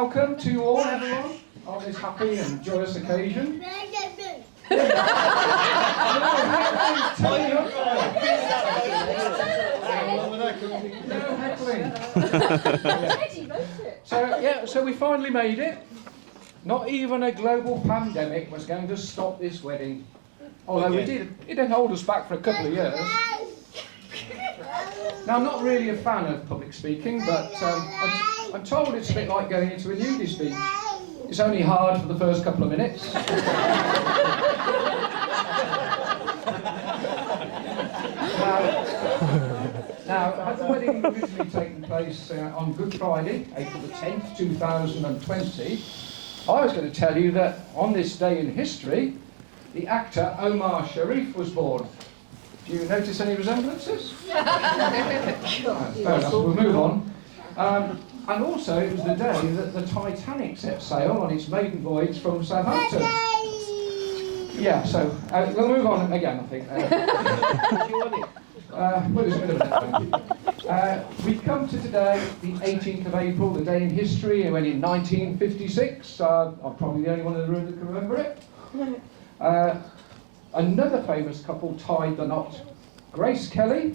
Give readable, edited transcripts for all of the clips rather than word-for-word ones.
welcome to you all, everyone, on this happy and joyous occasion. No heckling. So we finally made it. Not even a global pandemic was going to stop this wedding. Although it did hold us back for a couple of years. Now, I'm not really a fan of public speaking, but I'm told it's a bit like going into a nudie speech. It's only hard for the first couple of minutes. Now, had the wedding originally taken place on Good Friday, April the 10th, 2020, I was going to tell you that on this day in history, the actor Omar Sharif was born. Do you notice any resemblances? Fair enough, we'll move on. And also, it was the day that the Titanic set sail on its maiden voyage from Southampton. Yeah, so we'll move on again, I think. Well, there's a bit of an we come to today, the 18th of April, the day in history, when in 1956, I'm probably the only one in the room that can remember it. Another famous couple tied the knot, Grace Kelly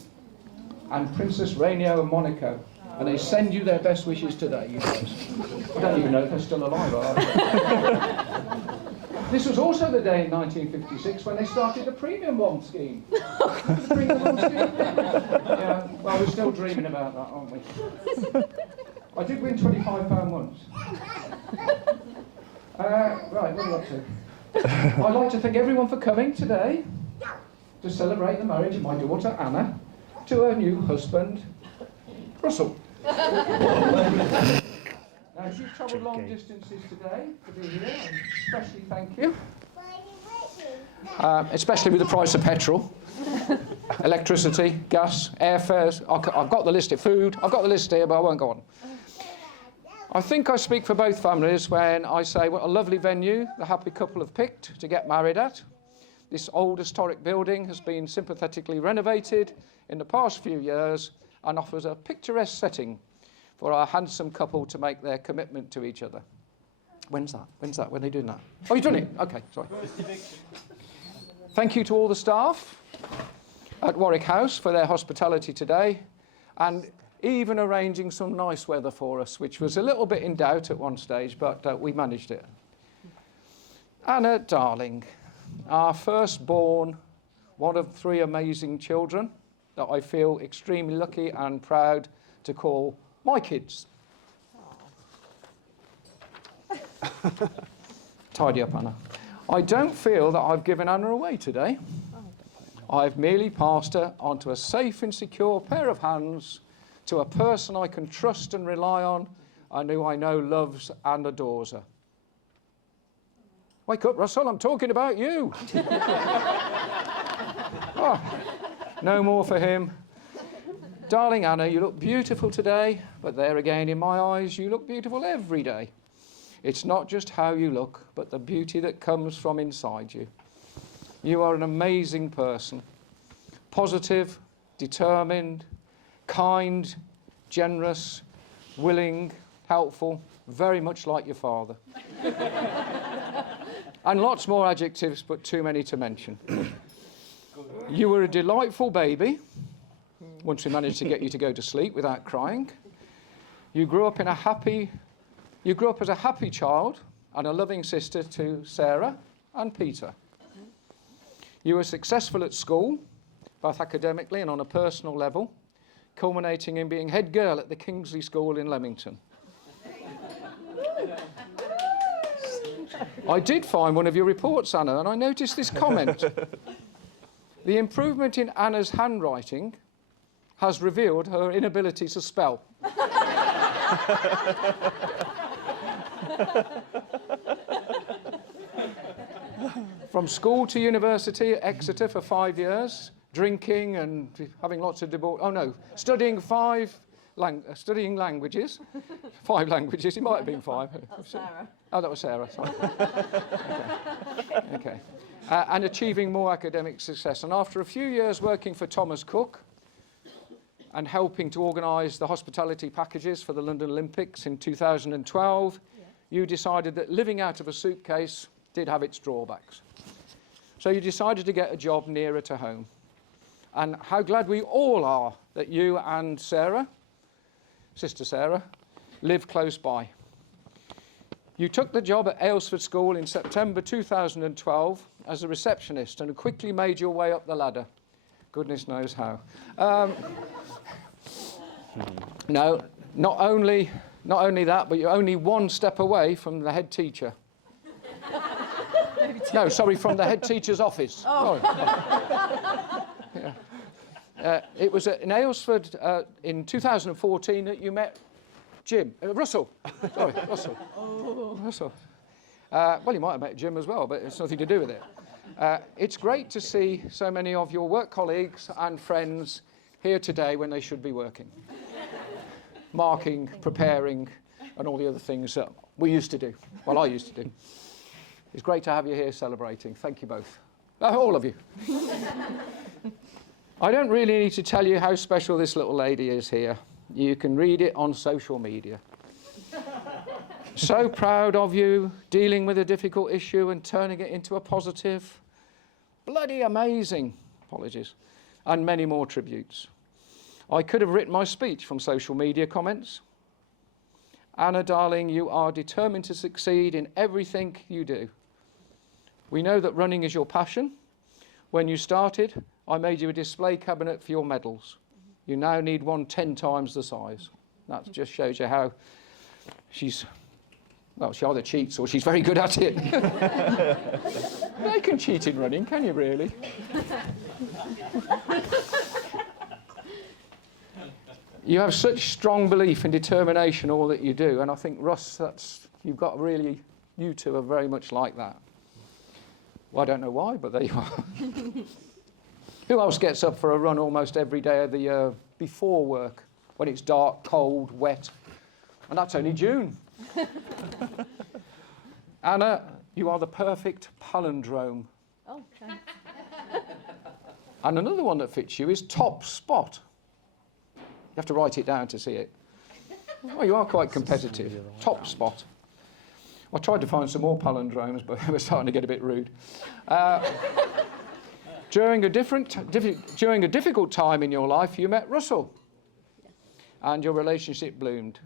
and Princess Rainier of Monaco. And they send you their best wishes today, you guys. I don't even know if they're still alive, are they? This was also the day in 1956 when they started the premium bond scheme. Premium bond scheme? Yeah, well, we're still dreaming about that, aren't we? I did win £25 once. Right, what are we up to? I'd like to thank everyone for coming today to celebrate the marriage of my daughter Anna to her new husband, Russell. Now, if you've travelled long distances today to be here, and especially thank you. Especially with the price of petrol, electricity, gas, airfares. I've got the list of food. I've got the list here, but I won't go on. I think I speak for both families when I say what a lovely venue the happy couple have picked to get married at. This old historic building has been sympathetically renovated in the past few years and offers a picturesque setting for our handsome couple to make their commitment to each other. When's that? When are they doing that? Oh, you've done it? Okay, sorry. Thank you to all the staff at Warwick House for their hospitality today, and even arranging some nice weather for us, which was a little bit in doubt at one stage, but we managed it. Anna, darling, our firstborn, one of 3 amazing children that I feel extremely lucky and proud to call my kids. Tidy up, Anna. I don't feel that I've given Anna away today. I've merely passed her onto a safe and secure pair of hands to a person I can trust and rely on and who I know loves and adores her. Wake up, Russell, I'm talking about you. Oh, no more for him. Darling Anna, you look beautiful today, but there again, in my eyes, you look beautiful every day. It's not just how you look, but the beauty that comes from inside you. You are an amazing person. Positive, determined, kind, generous, willing, helpful, very much like your father. And lots more adjectives, but too many to mention. You were a delightful baby, once we managed to get you to go to sleep without crying. You grew up as a happy child and a loving sister to Sarah and Peter. You were successful at school, both academically and on a personal level, culminating in being head girl at the Kingsley School in Leamington. I did find one of your reports, Anna, and I noticed this comment. The improvement in Anna's handwriting has revealed her inability to spell. From school to university at Exeter for 5 years, drinking and having lots of debauch. Oh no, studying languages, 5 languages. It might have been 5. That's Sarah. Oh, that was Sarah. Sorry. Okay. And achieving more academic success. And after a few years working for Thomas Cook and helping to organise the hospitality packages for the London Olympics in 2012, you decided that living out of a suitcase did have its drawbacks. So you decided to get a job nearer to home. And how glad we all are that you and Sarah, Sister Sarah, live close by. You took the job at Aylesford School in September 2012 as a receptionist and quickly made your way up the ladder. Goodness knows how. No, not only that, but you're only one step away from the head teacher. No, sorry, from the head teacher's office. Oh. Yeah. It was in Aylesford in 2014 that you met Russell. Sorry, Russell. Oh. Russell. Well, you might have met Jim as well, but it's nothing to do with it. It's great to see so many of your work colleagues and friends here today when they should be working. Marking, preparing, and all the other things that we used to do. Well, I used to do. It's great to have you here celebrating. Thank you both. All of you. I don't really need to tell you how special this little lady is here. You can read it on social media. So proud of you, dealing with a difficult issue and turning it into a positive. Bloody amazing. Apologies. And many more tributes. I could have written my speech from social media comments. Anna, darling, you are determined to succeed in everything you do. We know that running is your passion. When you started, I made you a display cabinet for your medals. You now need one 10 times the size. That just shows you how she's, well, she either cheats or she's very good at it. You can cheat in running, can you really? You have such strong belief and determination in all that you do, and I think, Russ, you've got really, you two are very much like that. Well, I don't know why, but there you are. Who else gets up for a run almost every day of the year before work, when it's dark, cold, wet? And that's only June. Anna, you are the perfect palindrome. Oh, thanks. And another one that fits you is top spot. You have to write it down to see it. Well, you are quite competitive. Top spot. I tried to find some more palindromes, but we're starting to get a bit rude. During a difficult time in your life, you met Russell. Yes. And your relationship bloomed.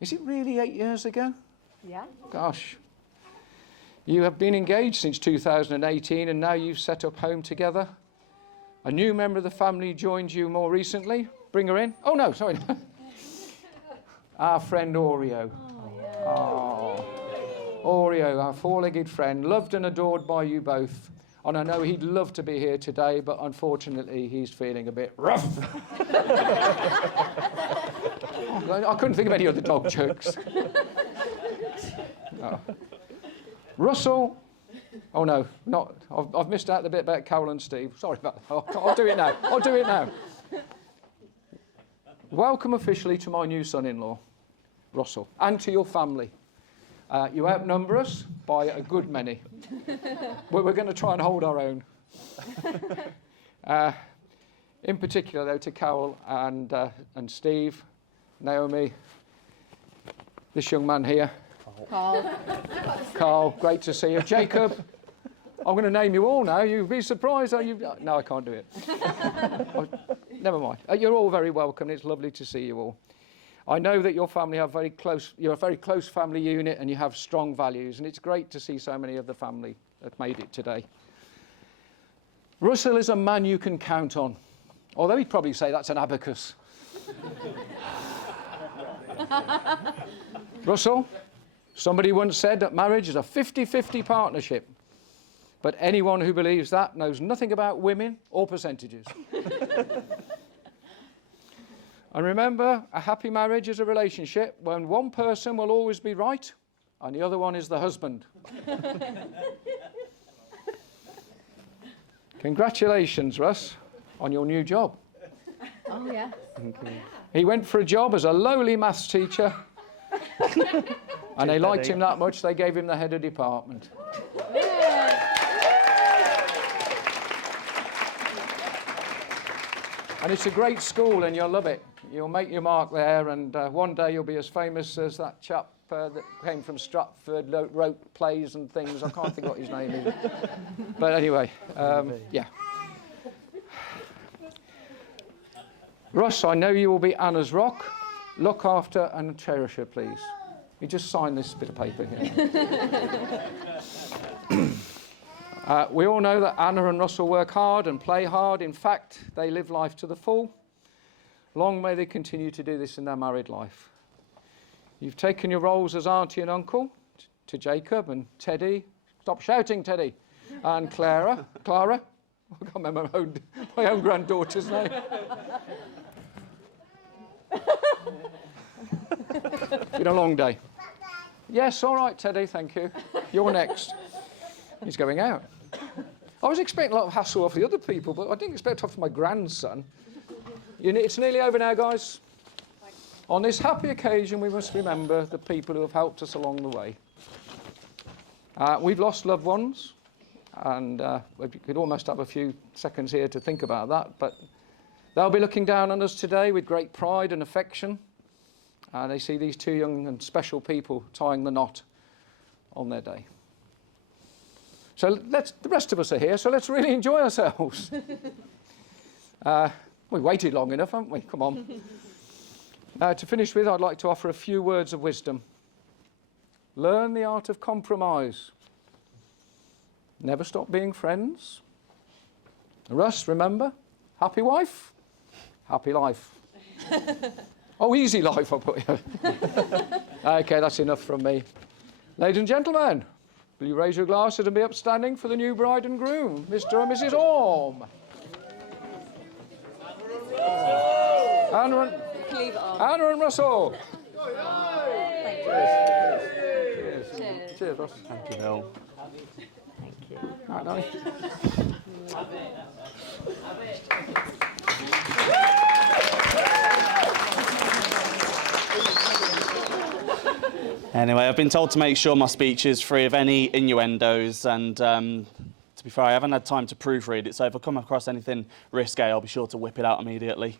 Is it really 8 years ago? Yeah. Gosh. You have been engaged since 2018, and now you've set up home together. A new member of the family joined you more recently. Bring her in. Oh, no, sorry. Our friend Oreo. Oh, Oreo, our four-legged friend, loved and adored by you both. And I know he'd love to be here today, but unfortunately he's feeling a bit rough. I couldn't think of any other dog jokes. Oh. Russell, oh no, not. I've missed out the bit about Carol and Steve. Sorry about that. I'll do it now. I'll do it now. Welcome officially to my new son-in-law, Russell, and to your family. You outnumber us by a good many. We're going to try and hold our own. In particular, though, to Carol and Steve, Naomi, this young man here. Carl, great to see you. Jacob, I'm going to name you all now. You'd be surprised. No, I can't do it. Never mind. You're all very welcome. It's lovely to see you all. I know that your family have you're a very close family unit and you have strong values, and it's great to see so many of the family that made it today. Russell is a man you can count on, although he'd probably say that's an abacus. Russell, somebody once said that marriage is a 50-50 partnership, but anyone who believes that knows nothing about women or percentages. And remember, a happy marriage is a relationship when one person will always be right and the other one is the husband. Congratulations, Russ, on your new job. Oh, yeah. He went for a job as a lowly maths teacher and they liked him that much they gave him the head of department. And it's a great school and you'll love it. You'll make your mark there, and one day you'll be as famous as that chap that came from Stratford, wrote plays and things. I can't think what his name is. But anyway, yeah. Russ, I know you will be Anna's rock. Look after and cherish her, please. You just sign this bit of paper here. We all know that Anna and Russell work hard and play hard. In fact, they live life to the full. Long may they continue to do this in their married life. You've taken your roles as auntie and uncle to Jacob and Teddy. Stop shouting, Teddy. And Clara. I can't remember my own granddaughter's name. It's been a long day. Yes, all right, Teddy, thank you. You're next. He's going out. I was expecting a lot of hassle off the other people, but I didn't expect off my grandson. It's nearly over now, guys. On this happy occasion, we must remember the people who have helped us along the way. We've lost loved ones, and we could almost have a few seconds here to think about that, but they'll be looking down on us today with great pride and affection. They see these two young and special people tying the knot on their day. So the rest of us are here, so let's really enjoy ourselves. We waited long enough, haven't we? Come on. To finish with, I'd like to offer a few words of wisdom. Learn the art of compromise. Never stop being friends. Russ, remember? Happy wife, happy life. Oh, easy life, I'll put you. Okay, that's enough from me. Ladies and gentlemen, will you raise your glasses and be upstanding for the new bride and groom, Mr. and Mrs. Orme? Anna and Russell. Thank you. Cheers. Cheers, Russ. Thank you, Bill. Thank you. Right, nice. Anyway, I've been told to make sure my speech is free of any innuendos, and to be fair, I haven't had time to proofread it, so if I come across anything risque, I'll be sure to whip it out immediately.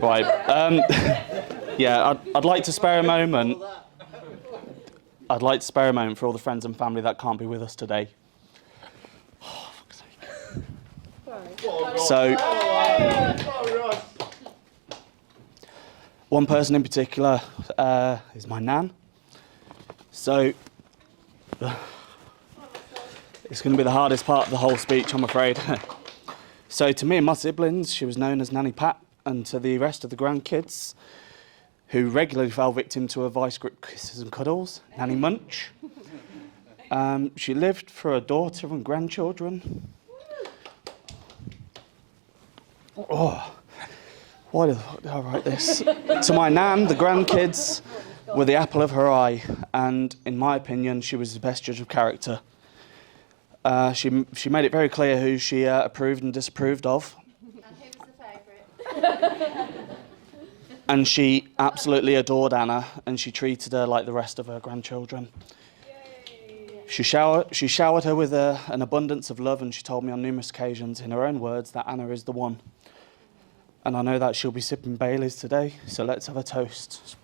Right. Yeah, I'd like to spare a moment. I'd like to spare a moment for all the friends and family that can't be with us today. Oh, fuck's sake. So, one person in particular is my nan. So, it's going to be the hardest part of the whole speech, I'm afraid. So, to me and my siblings, she was known as Nanny Pat, and to the rest of the grandkids, who regularly fell victim to her vice grip kisses and cuddles, Nanny Munch. She lived for her daughter and grandchildren. Oh, why did I write this? To my nan, the grandkids were the apple of her eye, and in my opinion, she was the best judge of character. She made it very clear who she approved and disapproved of. And who was the favourite? And she absolutely adored Anna, and she treated her like the rest of her grandchildren. She showered her with an abundance of love, and she told me on numerous occasions, in her own words, that Anna is the one. And I know that she'll be sipping Baileys today, so let's have a toast.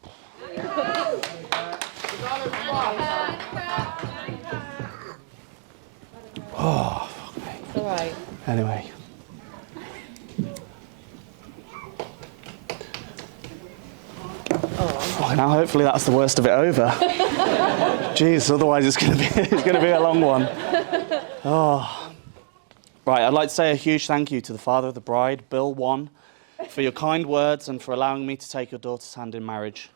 Oh, fuck me. It's all right. Anyway. Oh, now hopefully that's the worst of it over. Jeez, otherwise it's going to be a long one. Oh. Right, I'd like to say a huge thank you to the father of the bride, Bill Wan, for your kind words and for allowing me to take your daughter's hand in marriage.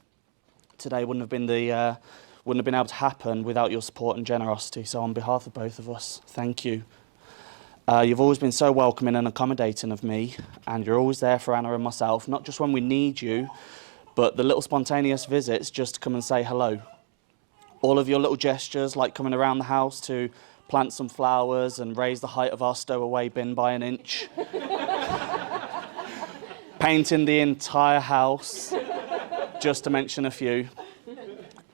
Today wouldn't have been able to happen without your support and generosity. So on behalf of both of us, thank you. You've always been so welcoming and accommodating of me, and you're always there for Anna and myself, not just when we need you, but the little spontaneous visits just to come and say hello. All of your little gestures, like coming around the house to plant some flowers and raise the height of our stowaway bin by an inch. Painting the entire house, just to mention a few.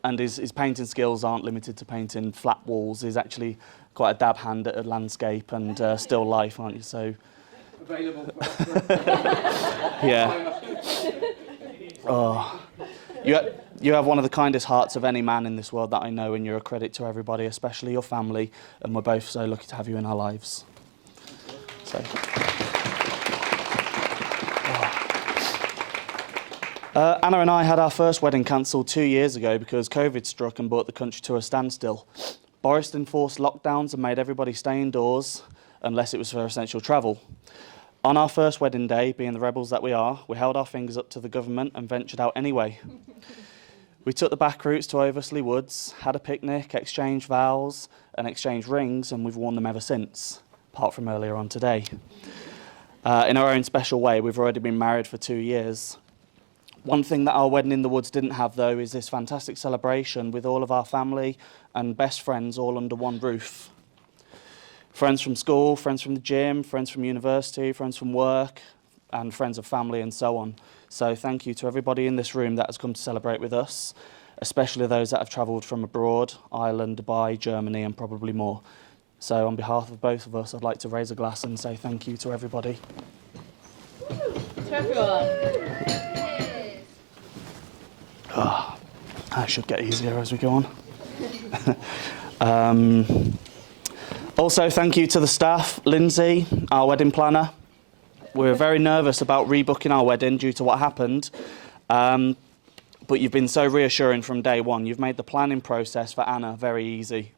And his painting skills aren't limited to painting flat walls. He's actually quite a dab hand at a landscape and still life, aren't you? So Available. yeah. Oh, you have one of the kindest hearts of any man in this world that I know, and you're a credit to everybody, especially your family. And we're both so lucky to have you in our lives. So. Anna and I had our first wedding cancelled 2 years ago because COVID struck and brought the country to a standstill. Boris enforced lockdowns and made everybody stay indoors unless it was for essential travel. On our first wedding day, being the rebels that we are, we held our fingers up to the government and ventured out anyway. We took the back routes to Oversley Woods, had a picnic, exchanged vows and exchanged rings, and we've worn them ever since, apart from earlier on today. In our own special way, we've already been married for 2 years. One thing that our wedding in the woods didn't have, though, is this fantastic celebration with all of our family and best friends all under one roof. Friends from school, friends from the gym, friends from university, friends from work, and friends of family and so on. So thank you to everybody in this room that has come to celebrate with us, especially those that have travelled from abroad, Ireland, Dubai, Germany, and probably more. So on behalf of both of us, I'd like to raise a glass and say thank you to everybody. To everyone. Oh, that should get easier as we go on. Also, thank you to the staff, Lindsay, our wedding planner. We were very nervous about rebooking our wedding due to what happened, but you've been so reassuring from day one. You've made the planning process for Anna very easy.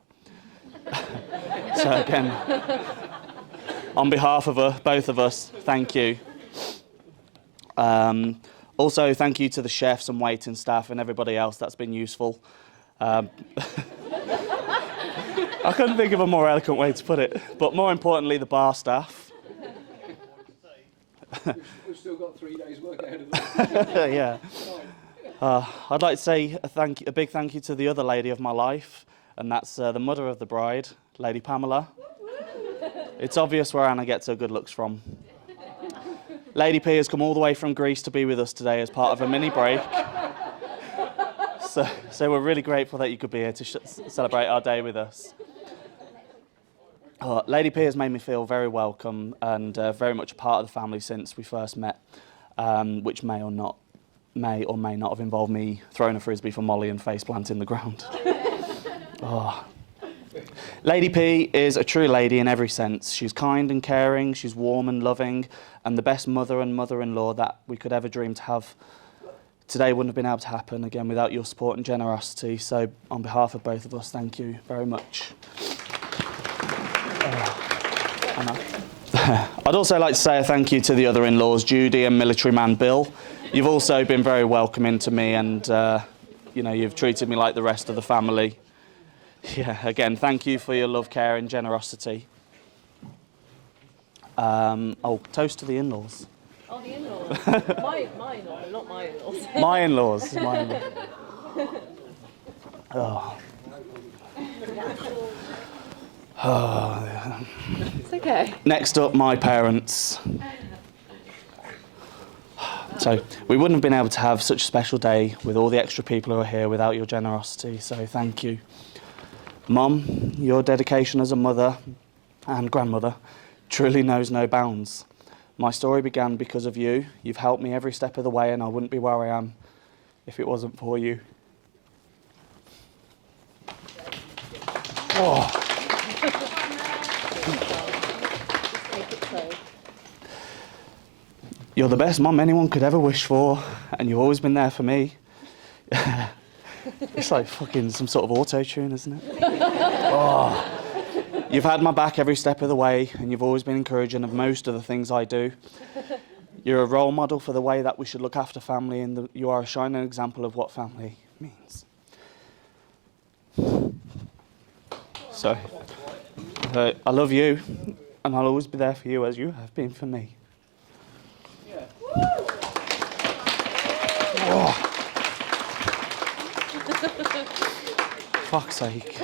So again, on behalf of both of us, thank you. Also, thank you to the chefs and waiting staff and everybody else that's been useful. I couldn't think of a more eloquent way to put it, but more importantly, the bar staff. We've still got 3 days' work ahead of us. Yeah. I'd like to say a big thank you to the other lady of my life, and that's the mother of the bride, Lady Pamela. It's obvious where Anna gets her good looks from. Lady P has come all the way from Greece to be with us today as part of a mini break. So we're really grateful that you could be here to celebrate our day with us. Lady P has made me feel very welcome and very much a part of the family since we first met, which may or may not have involved me throwing a frisbee for Molly and face planting the ground. Lady P is a true lady in every sense. She's kind and caring, she's warm and loving, and the best mother and mother-in-law that we could ever dream to have. Today wouldn't have been able to happen, again, without your support and generosity. So on behalf of both of us, thank you very much. I'd also like to say a thank you to the other in-laws, Judy and military man Bill. You've also been very welcoming to me, and you've treated me like the rest of the family. Yeah, again, thank you for your love, care and generosity. Toast to the in-laws. Oh, the in-laws. my in-laws, not my in-laws. My in-laws. My in-laws. Oh. It's okay. Next up, my parents. So we wouldn't have been able to have such a special day with all the extra people who are here without your generosity, so thank you. Mum, your dedication as a mother and grandmother truly knows no bounds. My story began because of you. You've helped me every step of the way, and I wouldn't be where I am if it wasn't for you. Oh. You're the best mum anyone could ever wish for, and you've always been there for me. It's like fucking some sort of auto-tune, isn't it? Oh. You've had my back every step of the way, and you've always been encouraging of most of the things I do. You're a role model for the way that we should look after family, and you are a shining example of what family means. So, I love you, and I'll always be there for you as you have been for me. Oh. Fuck's sake.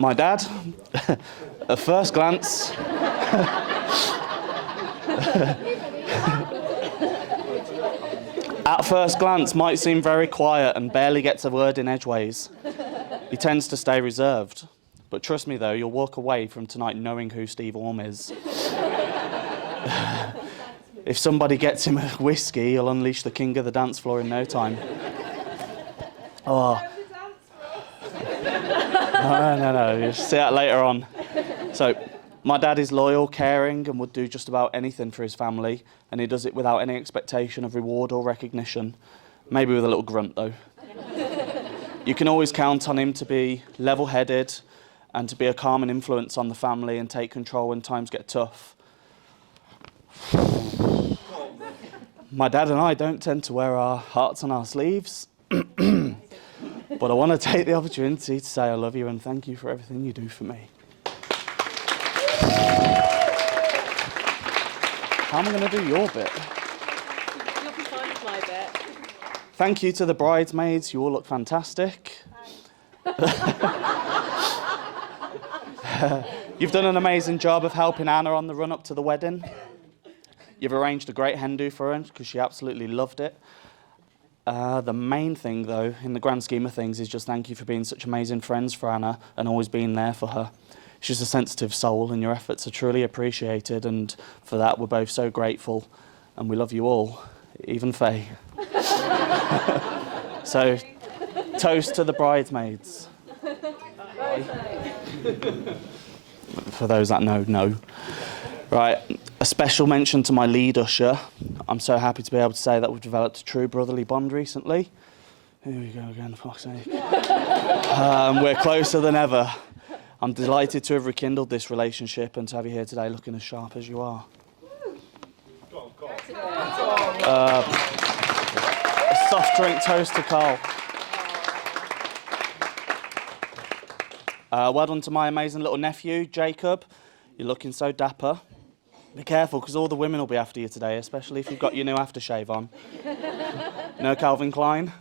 My dad, at first glance, might seem very quiet and barely gets a word in edgeways. He tends to stay reserved. But trust me though, you'll walk away from tonight knowing who Steve Orme is. If somebody gets him a whiskey, he'll unleash the king of the dance floor in no time. Oh. No, you'll see that later on. So, my dad is loyal, caring, and would do just about anything for his family, and he does it without any expectation of reward or recognition. Maybe with a little grunt, though. You can always count on him to be level-headed and to be a calming influence on the family and take control when times get tough. My dad and I don't tend to wear our hearts on our sleeves, but I want to take the opportunity to say I love you and thank you for everything you do for me. How am I going to do your bit? You'll be fine with my bit. Thank you to the bridesmaids. You all look fantastic. You've done an amazing job of helping Anna on the run-up to the wedding. You've arranged a great hen do for her because she absolutely loved it. The main thing, though, in the grand scheme of things, is just thank you for being such amazing friends for Anna and always being there for her. She's a sensitive soul and your efforts are truly appreciated, and for that we're both so grateful and we love you all, even Faye. So, toast to the bridesmaids. For those that know, no. Right, a special mention to my lead usher. I'm so happy to be able to say that we've developed a true brotherly bond recently. Here we go again, for fuck's sake. We're closer than ever. I'm delighted to have rekindled this relationship and to have you here today looking as sharp as you are. A soft drink toast to Carl. Well done to my amazing little nephew, Jacob. You're looking so dapper. Be careful, because all the women will be after you today, especially if you've got your new aftershave on. No Calvin Klein?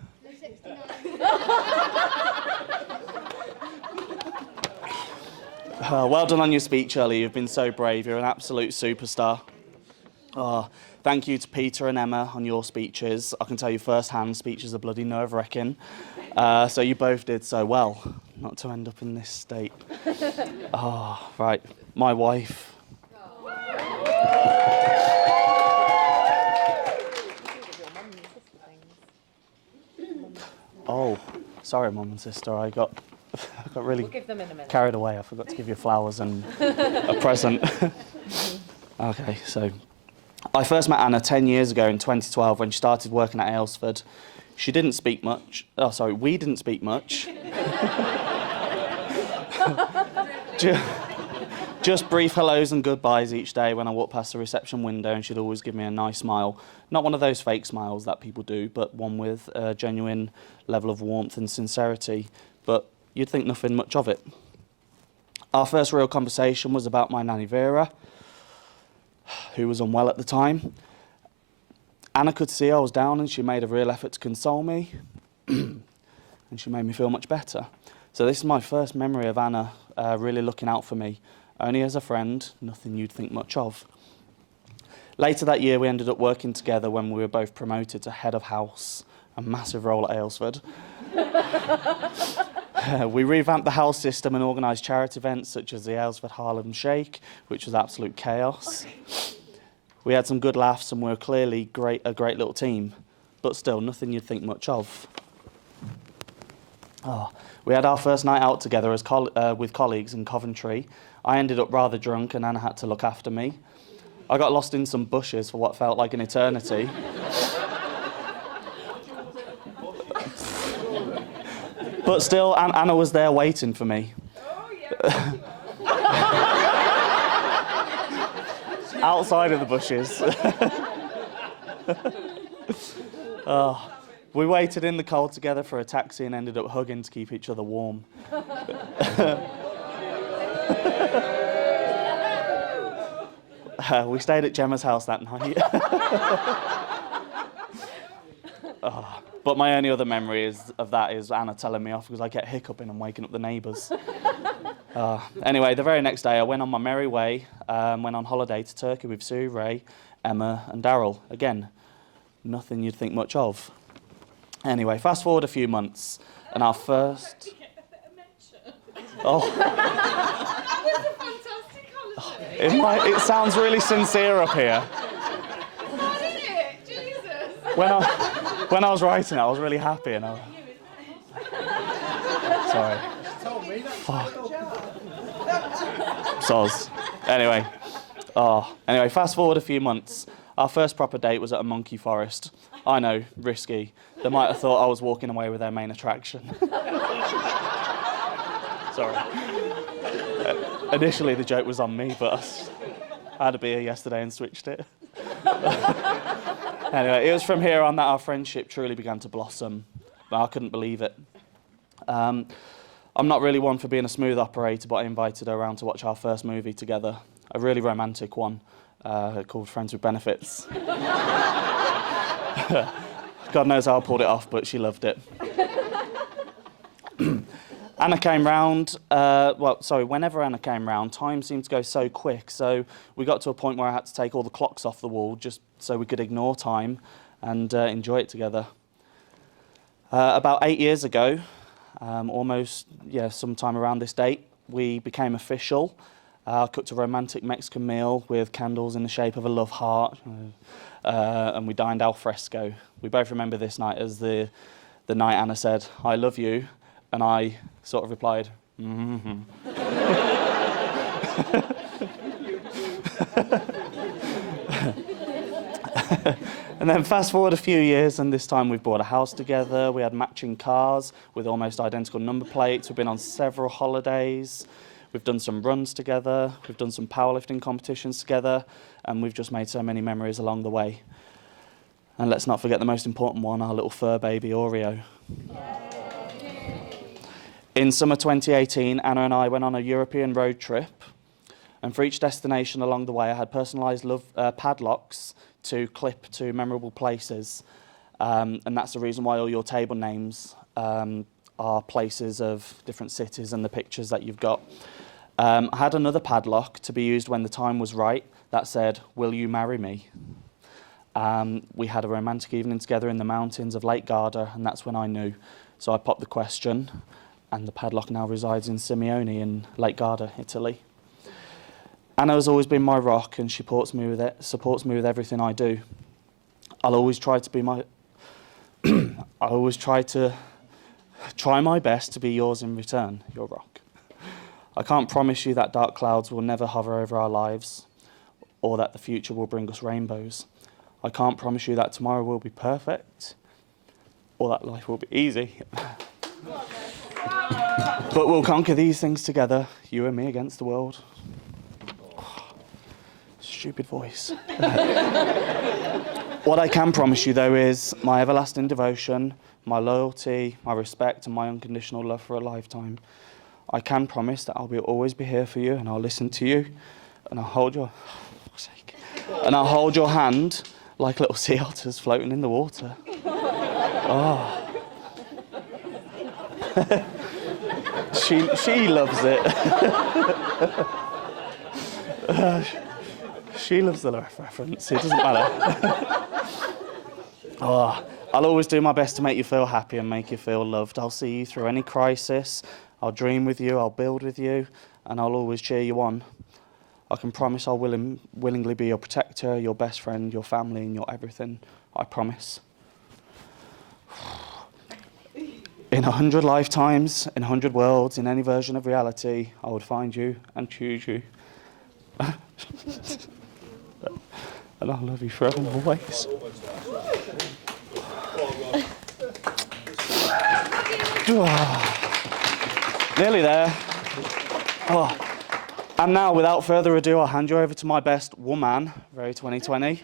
Well done on your speech earlier. You've been so brave. You're an absolute superstar. Thank you to Peter and Emma on your speeches. I can tell you firsthand, speeches are bloody nerve-wracking. So you both did so well, not to end up in this state. Right, my wife. Oh, sorry, Mum and Sister, I got really We'll give them in a minute. carried away. I forgot to give you flowers and a present. Okay, so I first met Anna 10 years ago in 2012 when she started working at Aylesford. She didn't speak much. Oh, sorry, we didn't speak much. Just brief hellos and goodbyes each day when I walked past the reception window, and she'd always give me a nice smile. Not one of those fake smiles that people do, but one with a genuine level of warmth and sincerity. But you'd think nothing much of it. Our first real conversation was about my nanny Vera, who was unwell at the time. Anna could see I was down and she made a real effort to console me, and she made me feel much better. So this is my first memory of Anna really looking out for me, only as a friend, nothing you'd think much of. Later that year, we ended up working together when we were both promoted to head of house, a massive role at Aylesford. We revamped the house system and organised charity events such as the Aylesford Harlem Shake, which was absolute chaos. We had some good laughs and we were clearly a great little team, but still nothing you'd think much of. We had our first night out together as with colleagues in Coventry. I ended up rather drunk and Anna had to look after me. I got lost in some bushes for what felt like an eternity. But still, Anna was there waiting for me. Outside of the bushes. We waited in the cold together for a taxi and ended up hugging to keep each other warm. We stayed at Gemma's house that night. But my only other memory of that is Anna telling me off because I kept hiccuping and waking up the neighbours. Anyway, the very next day I went on my merry way, went on holiday to Turkey with Sue, Ray, Emma and Daryl. Again, nothing you'd think much of. Anyway, fast forward a few months and our first... Oh. That was a fantastic holiday. It sounds really sincere up here. What is it? Jesus. When I was writing it, I was really happy and I... Sorry. Fuck. Soz. Anyway. Anyway, fast forward a few months. Our first proper date was at a monkey forest. I know, risky. They might have thought I was walking away with their main attraction. Sorry. Initially, the joke was on me, but I had a beer yesterday and switched it. Anyway, it was from here on that our friendship truly began to blossom. I couldn't believe it. I'm not really one for being a smooth operator, but I invited her around to watch our first movie together. A really romantic one called Friends with Benefits. God knows how I pulled it off, but she loved it. Anna came round, whenever Anna came round, time seemed to go so quick, so we got to a point where I had to take all the clocks off the wall just so we could ignore time and enjoy it together. About 8 years ago, sometime around this date, we became official. I cooked a romantic Mexican meal with candles in the shape of a love heart, and we dined al fresco. We both remember this night as the night Anna said, "I love you," and I sort of replied, "Mm-hmm." And then fast forward a few years, and this time we've bought a house together. We had matching cars with almost identical number plates. We've been on several holidays. We've done some runs together. We've done some powerlifting competitions together, and we've just made so many memories along the way. And let's not forget the most important one, our little fur baby, Oreo. In summer 2018, Anna and I went on a European road trip, and for each destination along the way, I had personalised padlocks to clip to memorable places. And that's the reason why all your table names are places of different cities and the pictures that you've got. I had another padlock to be used when the time was right that said, "Will you marry me?" We had a romantic evening together in the mountains of Lake Garda, and that's when I knew. So I popped the question, and the padlock now resides in Simeone in Lake Garda, Italy. Anna has always been my rock, and she supports me with everything I do. I'll always try to be try my best to be yours in return, your rock. I can't promise you that dark clouds will never hover over our lives, or that the future will bring us rainbows. I can't promise you that tomorrow will be perfect, or that life will be easy. But we'll conquer these things together, you and me against the world. Stupid voice. What I can promise you, though, is my everlasting devotion, my loyalty, my respect, and my unconditional love for a lifetime. I can promise that I'll always be here for you, and I'll listen to you, and I'll hold your... and I'll hold your hand like little sea otters floating in the water. Oh. She loves it. She loves the reference. It doesn't matter. Oh, I'll always do my best to make you feel happy and make you feel loved. I'll see you through any crisis. I'll dream with you. I'll build with you, and I'll always cheer you on. I can promise I'll willingly be your protector, your best friend, your family, and your everything. I promise. In 100 lifetimes, in 100 worlds, in any version of reality, I would find you and choose you. And I'll love you forever and always. Nearly there. Oh. And now, without further ado, I'll hand you over to my best woman, very 2020,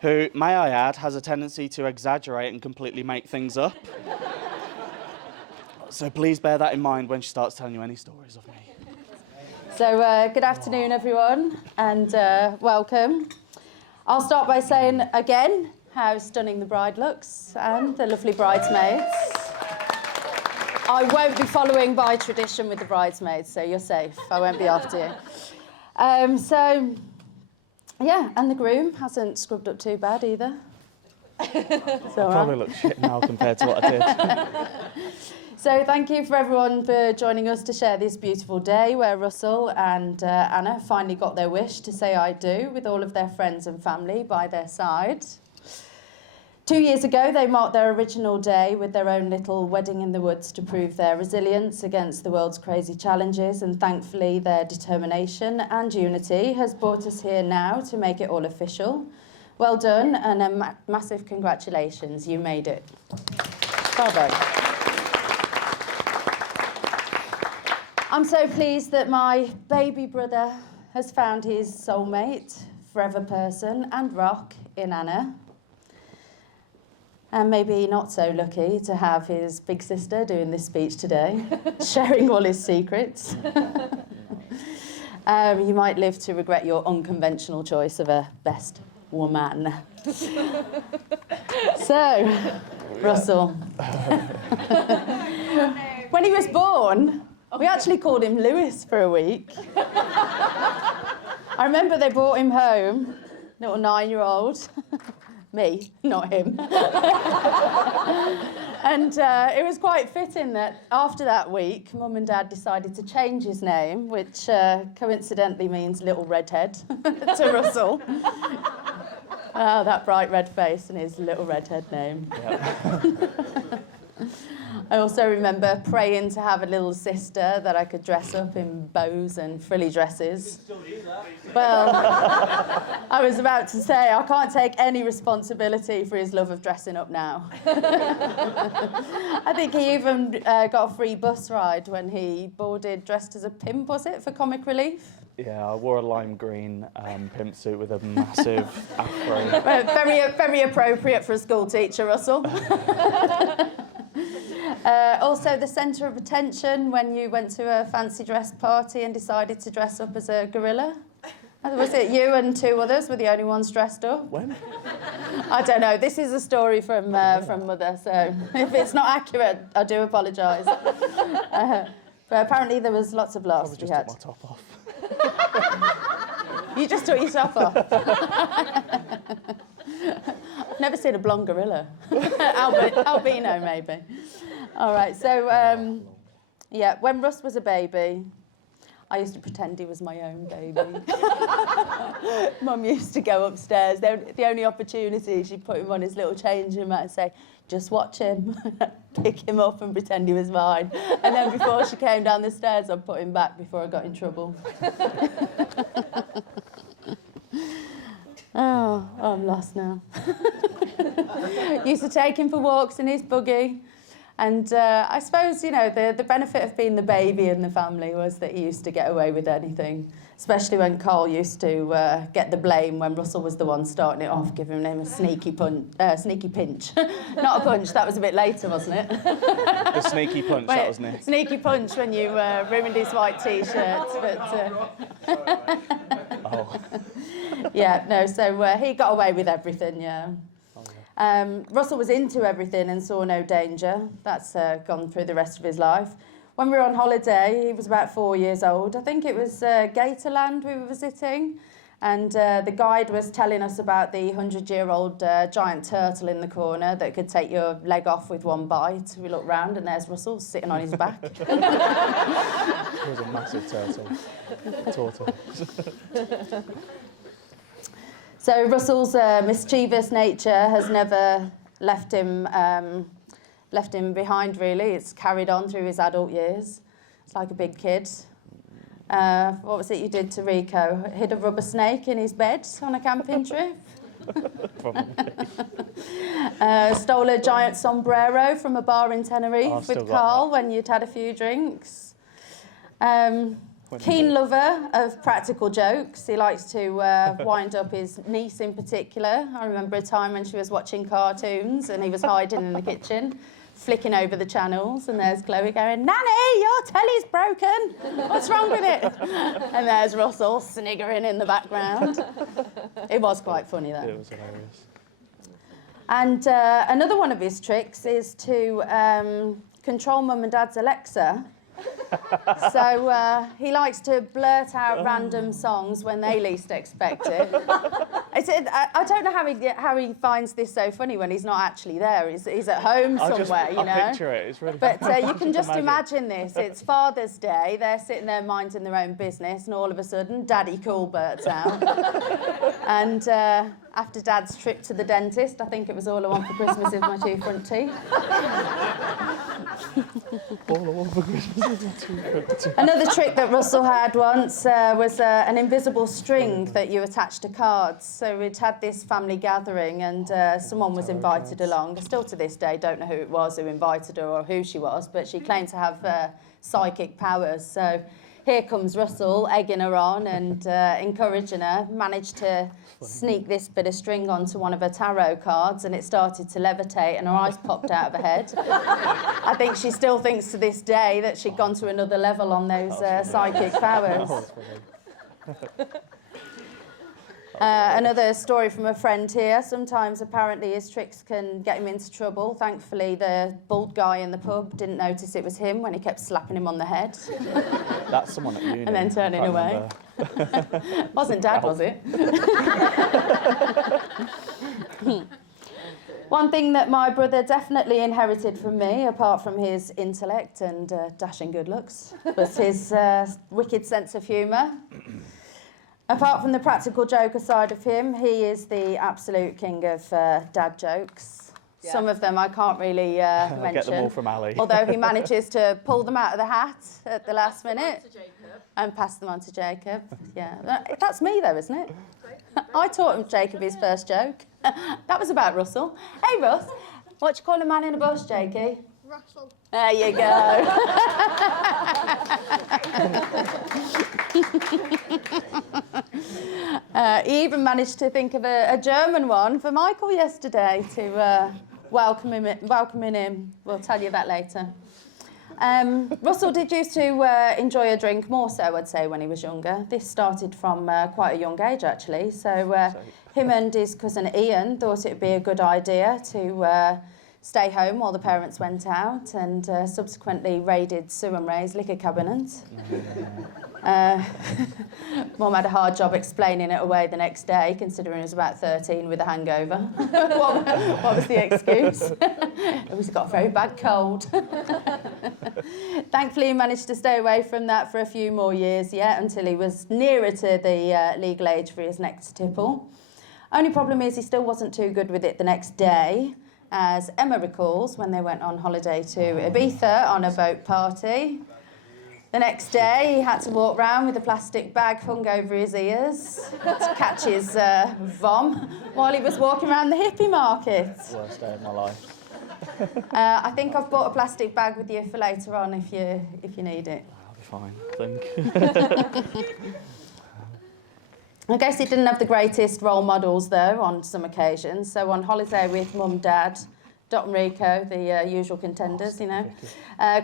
who, may I add, has a tendency to exaggerate and completely make things up. So please bear that in mind when she starts telling you any stories of me. So good afternoon, everyone, and welcome. I'll start by saying again how stunning the bride looks and the lovely bridesmaids. I won't be following by tradition with the bridesmaids, so you're safe. I won't be after you. Yeah, and the groom hasn't scrubbed up too bad either. It's all right. Probably look shit now compared to what I did. So thank you for everyone for joining us to share this beautiful day where Russell and Anna finally got their wish to say I do with all of their friends and family by their side. 2 years ago, they marked their original day with their own little wedding in the woods to prove their resilience against the world's crazy challenges, and thankfully their determination and unity has brought us here now to make it all official. Well done, and a massive congratulations, you made it. Bravo. I'm so pleased that my baby brother has found his soulmate, forever person and rock in Anna. And maybe not so lucky to have his big sister doing this speech today, sharing all his secrets. You might live to regret your unconventional choice of a best woman. So, Russell. When he was born, we actually called him Lewis for a week. I remember they brought him home, little 9-year-old. Me, not him. And it was quite fitting that after that week, Mum and Dad decided to change his name, which coincidentally means little redhead, to Russell. Oh, that bright red face and his little redhead name. Yep. I also remember praying to have a little sister that I could dress up in bows and frilly dresses. Well, I was about to say, I can't take any responsibility for his love of dressing up now. I think he even got a free bus ride when he boarded dressed as a pimp, was it, for Comic Relief? Yeah, I wore a lime green pimp suit with a massive afro. Very appropriate for a school teacher, Russell. Also, the centre of attention when you went to a fancy dress party and decided to dress up as a gorilla. Was it you and 2 others were the only ones dressed up? When? I don't know. This is a story from Mother, so if it's not accurate, I do apologise. But apparently there was lots of laughs. Probably just took my top off. You just took your top off. I've never seen a blonde gorilla. Albino, maybe. All right, so, yeah, when Russ was a baby, I used to pretend he was my own baby. Mum used to go upstairs. The only opportunity, she'd put him on his little changing mat and say, just watch him, pick him up and pretend he was mine. And then before she came down the stairs, I'd put him back before I got in trouble. Oh, I'm lost now. Used to take him for walks in his buggy. And I suppose, you know, the benefit of being the baby in the family was that he used to get away with anything, especially when Carl used to get the blame when Russell was the one starting it off, giving him a sneaky pinch. Not a punch, that was a bit later, wasn't it? The sneaky punch, that was neat. Sneaky punch when you ruined his white T-shirt. But, Oh. yeah, no, so he got away with everything, yeah. Russell was into everything and saw no danger. That's gone through the rest of his life. When we were on holiday, he was about 4 years old. I think it was Gatorland we were visiting. And the guide was telling us about the 100-year-old giant turtle in the corner that could take your leg off with one bite. We looked round and there's Russell sitting on his back. It was a massive turtle. So Russell's mischievous nature has never left him behind, really. It's carried on through his adult years. It's like a big kid. What was it you did to Rico? Hid a rubber snake in his bed on a camping trip? Stole a giant sombrero from a bar in Tenerife with Carl when you'd had a few drinks. Keen lover of practical jokes. He likes to wind up his niece in particular. I remember a time when she was watching cartoons and he was hiding in the kitchen, flicking over the channels, and there's Chloe going, "Nanny, your telly's broken. What's wrong with it?" And there's Russell sniggering in the background. It was quite funny, though. It was hilarious. And another one of his tricks is to control Mum and Dad's Alexa. So he likes to blurt out random songs when they least expect it. I don't know how he finds this so funny when he's not actually there. He's at home somewhere, you know. I picture it. It's really. But you can just imagine this. It's Father's Day. They're sitting there minding their own business, and all of a sudden, Daddy Cool blurts out. And after Dad's trip to the dentist, I think it was all I want for Christmas is my 2 front teeth. All I want for Christmas is my 2 front teeth. Another trick that Russell had once was an invisible string that you attached to cards. So we'd had this family gathering and someone was invited along. I still to this day don't know who it was who invited her or who she was, but she claimed to have psychic powers. So here comes Russell, egging her on and encouraging her, managed to sneak this bit of string onto one of her tarot cards and it started to levitate and her eyes popped out of her head. I think she still thinks to this day that she'd gone to another level on those psychic powers. Another story from a friend here. Sometimes apparently his tricks can get him into trouble. Thankfully the bald guy in the pub didn't notice it was him when he kept slapping him on the head. That's someone at uni. And then turning away. Wasn't Dad, was it? One thing that my brother definitely inherited from me, apart from his intellect and dashing good looks, was his wicked sense of humour. Apart from the practical joker side of him, he is the absolute king of dad jokes. Yeah. Some of them I can't really mention. Get them all from Ali. Although he manages to pull them out of the hat at the last minute and pass them on to Jacob. Yeah, that's me though, isn't it? I taught him Jacob his first joke. That was about Russell. Hey Russ, what do you call a man in a bush, Jakey? Russell. There you go. He even managed to think of a German one for Michael yesterday to welcome him. We'll tell you that later. Russell did used to enjoy a drink more so, I'd say, when he was younger. This started from quite a young age, actually. So him and his cousin Ian thought it would be a good idea to stay home while the parents went out and subsequently raided Sue and Ray's liquor cabinet. Mum had a hard job explaining it away the next day, considering he was about 13 with a hangover. what was the excuse? It was got a very bad cold. Thankfully, he managed to stay away from that for a few more years yet, until he was nearer to the legal age for his next tipple. Only problem is he still wasn't too good with it the next day, as Emma recalls when they went on holiday to Ibiza on a boat party. The next day, he had to walk round with a plastic bag hung over his ears to catch his vom while he was walking around the hippie market. Worst day of my life. I think I've bought a plastic bag with you for later on if you need it. I'll be fine, I think. I guess he didn't have the greatest role models, though, on some occasions. So on holiday with Mum, Dad, Dot and Rico, the usual contenders, you know,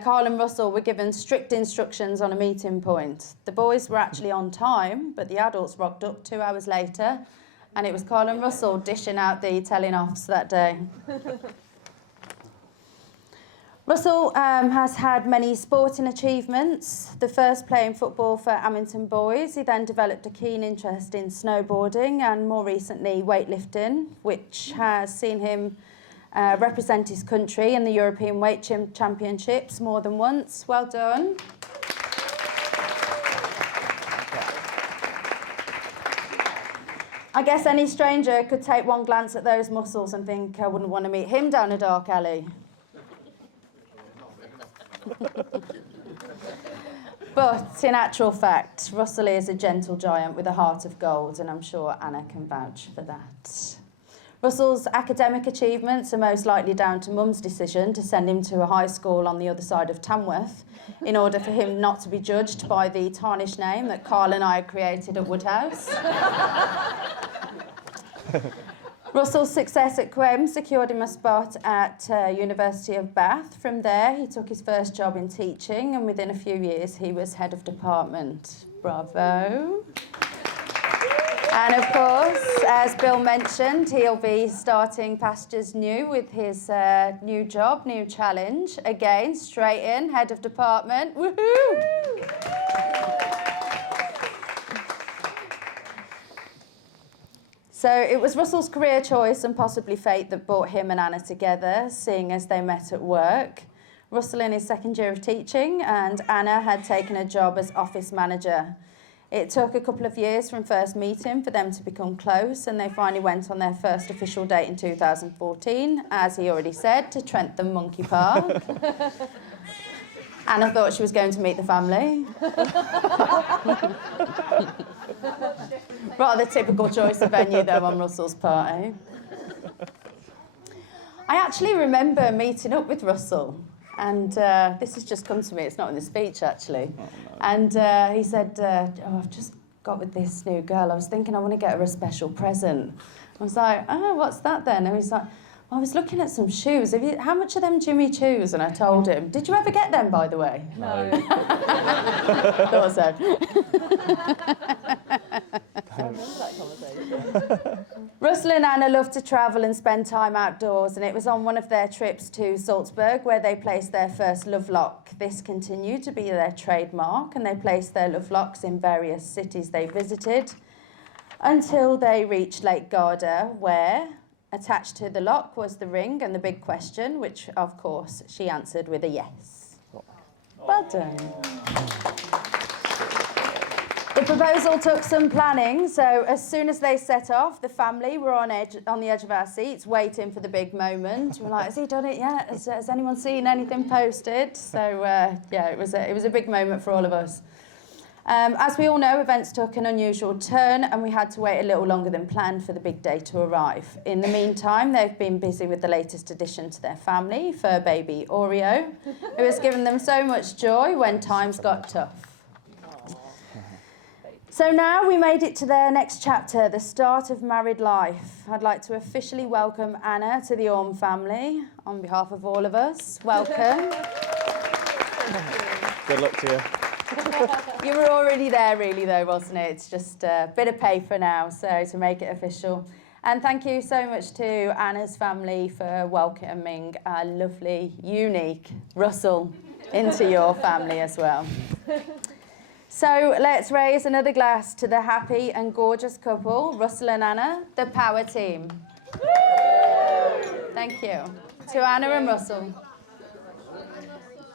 Carl and Russell were given strict instructions on a meeting point. The boys were actually on time, but the adults rocked up 2 hours later, and it was Carl and Russell dishing out the telling-offs that day. Russell has had many sporting achievements. The first playing football for Amington Boys. He then developed a keen interest in snowboarding and more recently weightlifting, which has seen him represent his country in the European Weight Championships more than once. Well done. I guess any stranger could take one glance at those muscles and think, I wouldn't want to meet him down a dark alley. But in actual fact, Russell is a gentle giant with a heart of gold, and I'm sure Anna can vouch for that. Russell's academic achievements are most likely down to Mum's decision to send him to a high school on the other side of Tamworth in order for him not to be judged by the tarnished name that Carl and I had created at Woodhouse. Russell's success at QEM secured him a spot at University of Bath. From there, he took his first job in teaching, and within a few years, he was head of department. Bravo. And of course, as Bill mentioned, he'll be starting pastures new with his new job, new challenge. Again, straight in, head of department. Woohoo! So it was Russell's career choice and possibly fate that brought him and Anna together, seeing as they met at work. Russell in his second year of teaching, and Anna had taken a job as office manager. It took a couple of years from first meeting for them to become close, and they finally went on their first official date in 2014, as he already said, to Trentham Monkey Park. Anna thought she was going to meet the family. Rather typical choice of venue, though, on Russell's party. I actually remember meeting up with Russell, and this has just come to me. It's not in the speech, actually. Oh, no. And he said, oh, I've just got with this new girl. I was thinking I want to get her a special present. I was like, oh, what's that then? And he's like, well, I was looking at some shoes. How much are them Jimmy Choos? And I told him, did you ever get them, by the way? No. Thought so. I remember that conversation. Russell and Anna love to travel and spend time outdoors, and it was on one of their trips to Salzburg where they placed their first love lock. This continued to be their trademark, and they placed their love locks in various cities they visited until they reached Lake Garda, where attached to the lock was the ring and the big question, which, of course, she answered with a yes. Well done. The proposal took some planning, so as soon as they set off, the family were on the edge of our seats, waiting for the big moment. We're like, has he done it yet? Has anyone seen anything posted? So, yeah, it was a big moment for all of us. As we all know, events took an unusual turn, and we had to wait a little longer than planned for the big day to arrive. In the meantime, they've been busy with the latest addition to their family, fur baby Oreo, who has given them so much joy when times got tough. So now we made it to their next chapter, the start of married life. I'd like to officially welcome Anna to the Orme family on behalf of all of us. Welcome. Good luck to you. You were already there, really, though, wasn't it? It's just a bit of paper now, so to make it official. And thank you so much to Anna's family for welcoming our lovely, unique Russell into your family as well. So let's raise another glass to the happy and gorgeous couple, Russell and Anna, the power team. Thank you. To Anna and Russell.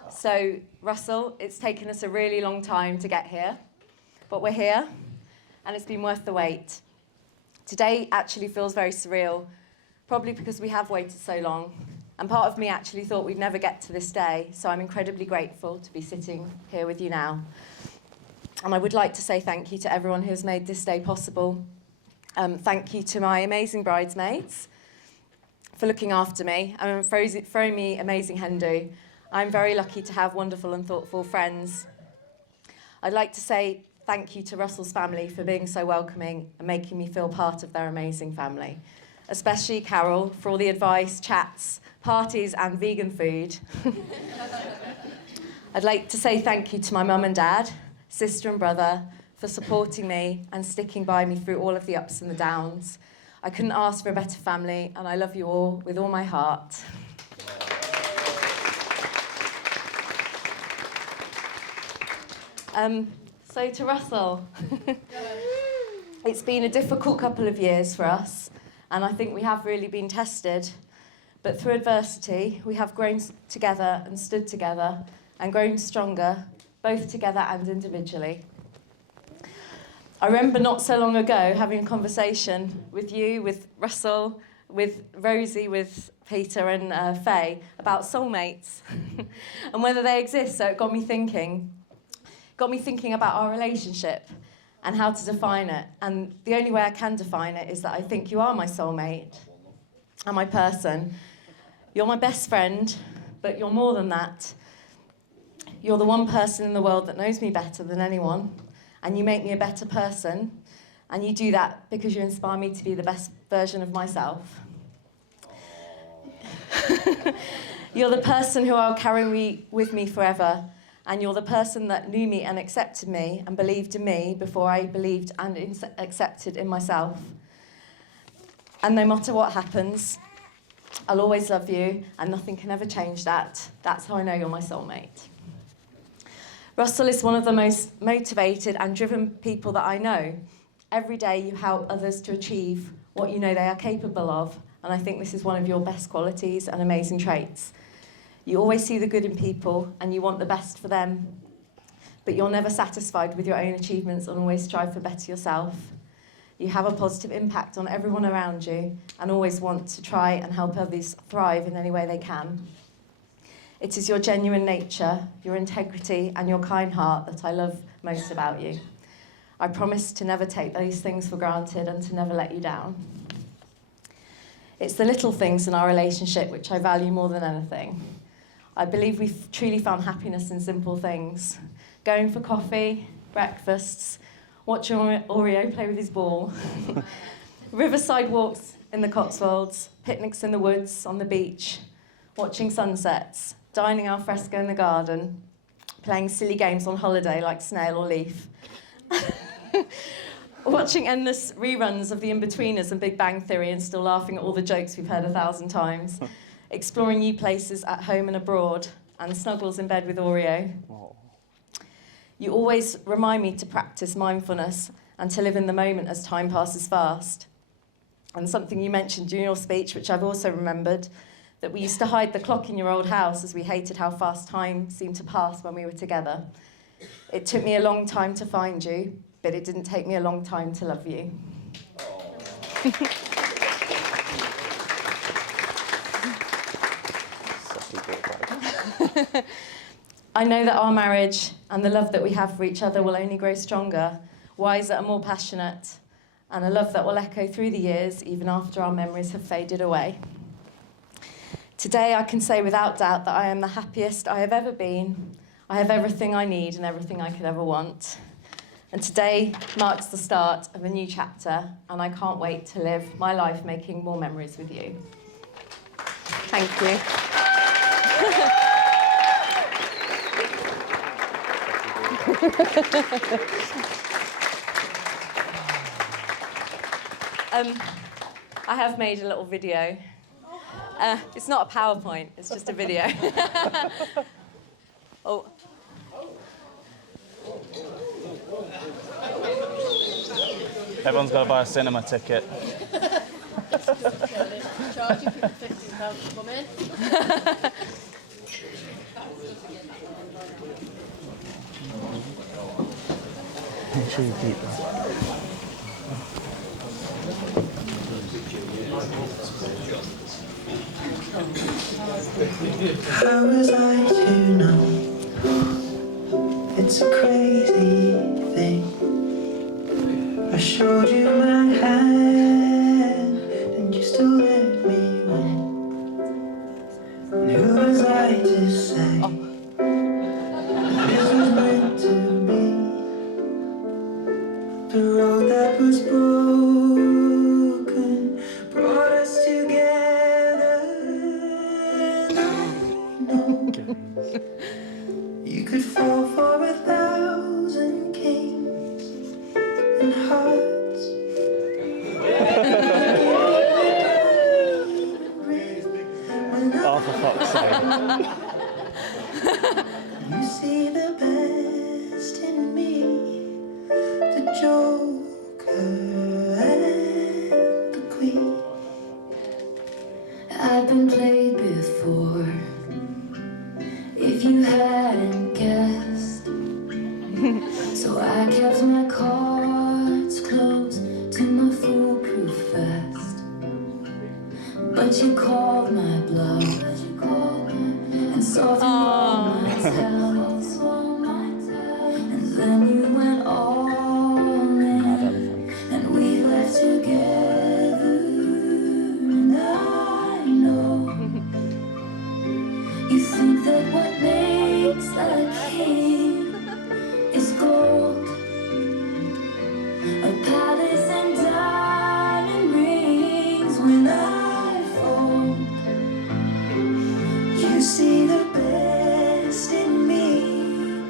So, Russell, it's taken us a really long time to get here, but we're here, and it's been worth the wait. Today actually feels very surreal, probably because we have waited so long, and part of me actually thought we'd never get to this day, so I'm incredibly grateful to be sitting here with you now. And I would like to say thank you to everyone who has made this day possible. Thank you to my amazing bridesmaids for looking after me and throwing me amazing hen do. I'm very lucky to have wonderful and thoughtful friends. I'd like to say thank you to Russell's family for being so welcoming and making me feel part of their amazing family. Especially Carol for all the advice, chats, parties and vegan food. I'd like to say thank you to my mum and dad, sister and brother for supporting me and sticking by me through all of the ups and the downs. I couldn't ask for a better family, and I love you all with all my heart. So to Russell, it's been a difficult couple of years for us, and I think we have really been tested. But through adversity, we have grown together and stood together and grown stronger, both together and individually. I remember not so long ago having a conversation with you, with Russell, with Rosie, with Peter and Faye about soulmates and whether they exist. So it got me thinking about our relationship and how to define it. And the only way I can define it is that I think you are my soulmate and my person. You're my best friend, but you're more than that. You're the one person in the world that knows me better than anyone, and you make me a better person, and you do that because you inspire me to be the best version of myself. You're the person who I'll carry with me forever, And you're the person that knew me and accepted me and believed in me before I believed and accepted in myself. And no matter what happens, I'll always love you, and nothing can ever change that. That's how I know you're my soulmate. Russell is one of the most motivated and driven people that I know. Every day you help others to achieve what you know they are capable of, and I think this is one of your best qualities and amazing traits. You always see the good in people and you want the best for them, but you're never satisfied with your own achievements and always strive for better yourself. You have a positive impact on everyone around you and always want to try and help others thrive in any way they can. It is your genuine nature, your integrity and your kind heart that I love most about you. I promise to never take these things for granted and to never let you down. It's the little things in our relationship which I value more than anything. I believe we've truly found happiness in simple things. Going for coffee, breakfasts, watching Oreo play with his ball, riverside walks in the Cotswolds, picnics in the woods, on the beach, watching sunsets, dining al fresco in the garden, playing silly games on holiday like Snail or Leaf, watching endless reruns of The In-Betweeners and Big Bang Theory and still laughing at all the jokes we've heard 1,000 times, exploring new places at home and abroad, and snuggles in bed with Oreo. You always remind me to practice mindfulness and to live in the moment as time passes fast. And something you mentioned during your speech, which I've also remembered, that we used to hide the clock in your old house as we hated how fast time seemed to pass when we were together. It took me a long time to find you, but it didn't take me a long time to love you. I know that our marriage and the love that we have for each other will only grow stronger, wiser and more passionate, and a love that will echo through the years even after our memories have faded away. Today I can say without doubt that I am the happiest I have ever been. I have everything I need and everything I could ever want. And today marks the start of a new chapter, and I can't wait to live my life making more memories with you. Thank you. I have made a little video. It's not a PowerPoint, it's just a video. Oh. Everyone's got to buy a cinema ticket. Charge you people £15 to come in. Make sure you keep that. How was I to know? It's a crazy thing. I showed you my hand, and you still let me win. And who was I to say this was meant to be? The road that was broken brought us together. And I know you could fall for 1,000 kings and hearts. Oh, for fuck's sake. You see the best in me, the Joker and the Queen. I've been played before, if you hadn't guessed. So I kept my cards close to my foolproof vest. But you called my bluff and saw through all my tells. And then you went all in, and we left together. And I know you think that what makes a king is gold, a palace and diamond rings. When I fall, you see the best in me,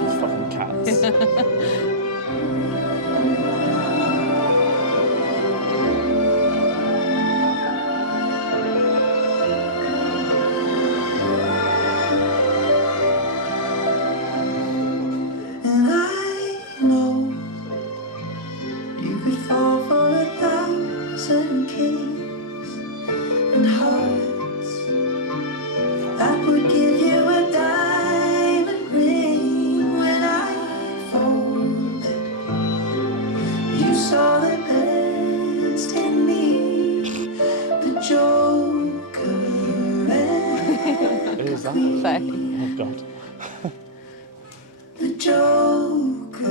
These fucking cats. And I know you could fall for 1,000 kings and hearts that would give you a diamond ring. When I folded, you saw the best in me, the Joker and Who is that? Faye. Oh, God. the Joker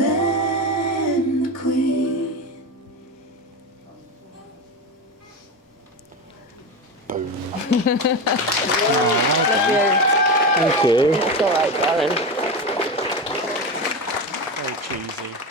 and the Queen. Thank you. It's all right, darling. Very cheesy.